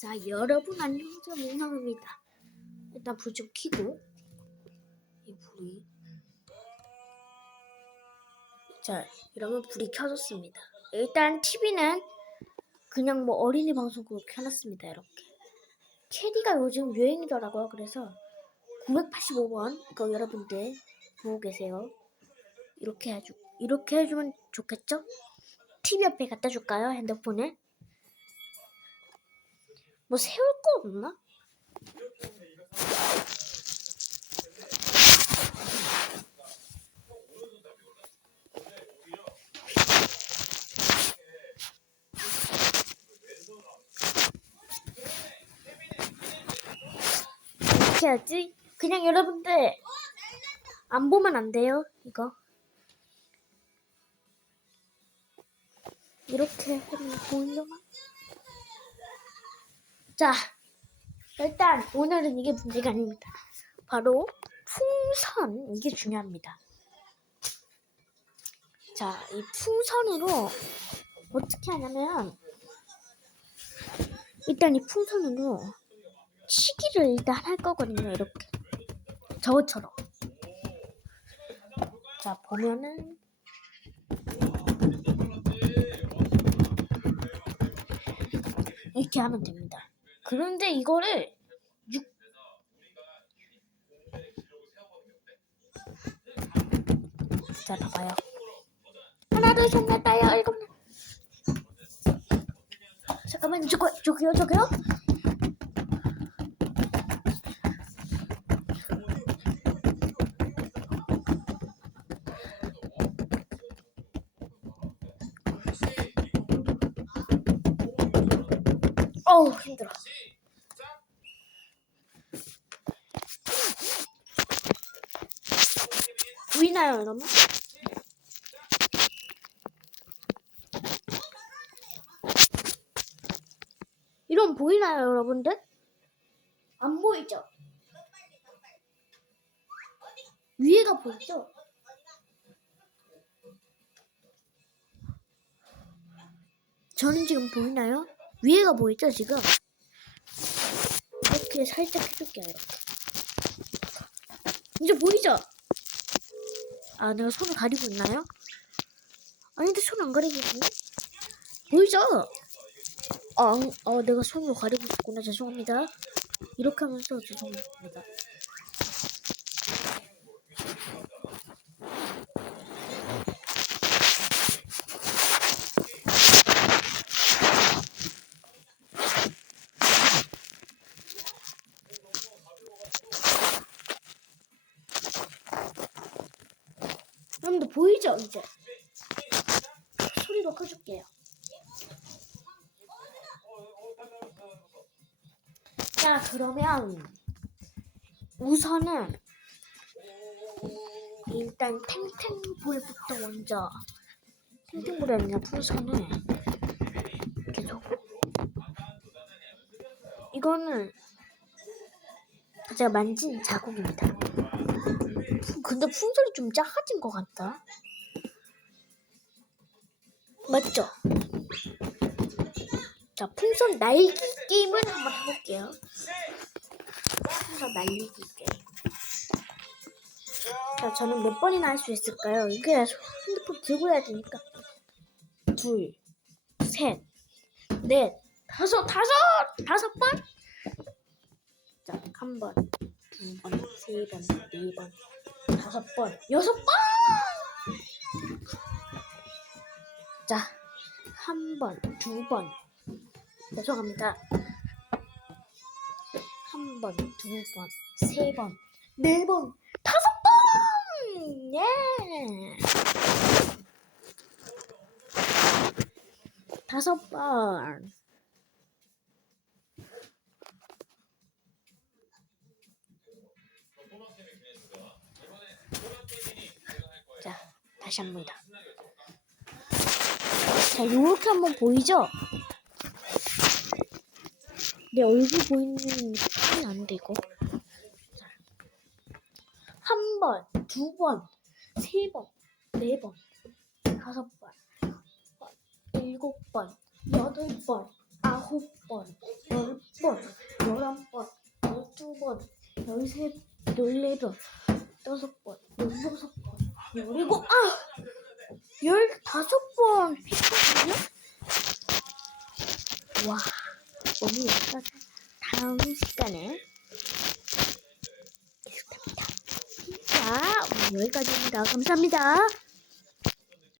자, 여러분 안녕하세요. 민성입니다. 일단 불 좀 켜고 이 불이 자, 이러면 불이 켜졌습니다. 일단 TV는 그냥 뭐 어린이 방송국으로 켜놨습니다. 이렇게 캐디가 요즘 유행이더라고요. 그래서 985번 이거 여러분들 보고 계세요. 이렇게 해주 이렇게 해주면 좋겠죠? TV 옆에 갖다 줄까요? 핸드폰에? 뭐 세울 거 없나? 어떻게 하지? 그냥 여러분들 안 보면 안 돼요 이거 이렇게 하면 보이려나? 자 일단 오늘은 이게 문제가 아닙니다. 바로 풍선 이게 중요합니다. 자 이 풍선으로 어떻게 하냐면 일단 이 풍선으로 치기를 일단 할 거거든요 이렇게. 저처럼. 자 보면은 이렇게 하면 됩니다 그런데 이거를 6 자, 봐봐요. 하나, 둘, 셋, 넷, 다섯, 일곱, 여덟. 잠깐만요, 저거, 저기요, 저기요. 어우, 힘들어. 보이나요, 여러분? 이런 보이나요, 여러분들? 안 보이죠? 위에가 보이죠? 저는 지금 보이나요? 위에가 보이죠, 지금? 이렇게 살짝 해줄게요, 이렇게. 이제 보이죠? 아, 내가 손을 가리고 있나요? 아닌데 손 안 가리고 있네? 보이죠? 아, 응, 어, 내가 손으로 가리고 있구나. 죄송합니다. 이렇게 하면서 죄송합니다. 보이죠? 이제 소리도 커줄게요. 자 그러면 우선은 일단 탱탱볼부터 먼저 탱탱볼이 아니라 풍선을 계속 이거는 제가 만진 자국입니다. 푸- 근데 풍선이 좀 작아진 것 같다. 맞죠? 자, 풍선 날기 게임을 한번 해볼게요. 풍선 날리기 게임. 자, 저는 몇 번이나 할 수 있을까요? 이게 핸드폰 들고 해야 되니까. 둘, 셋, 넷, 다섯, 다섯! 다섯 번? 자, 한 번, 두 번, 세 번, 네 번, 다섯 번, 여섯 번! 자, 한 번, 두 번. 죄송합니다. 한 번, 두 번, 세 번, 네 번, 다섯 번! 예! 다섯 번. 자, 다시 한 번다. 자, 요렇게 한번 보이죠? 내 얼굴 보이는 느낌이 안 되고. 자, 한 번, 두 번, 세 번, 네 번, 다섯 번, 번, 일곱 번, 여덟 번, 아홉 번, 열 번, 열한 번, 열두 번, 열세, 열네 번, 여섯 번, 열여섯 번, 열일곱, 아, 열다섯 번 했거든요. 와, 너무 예쁘다. 다음 시간에 계속됩니다. 자, 오늘 여기까지입니다. 감사합니다.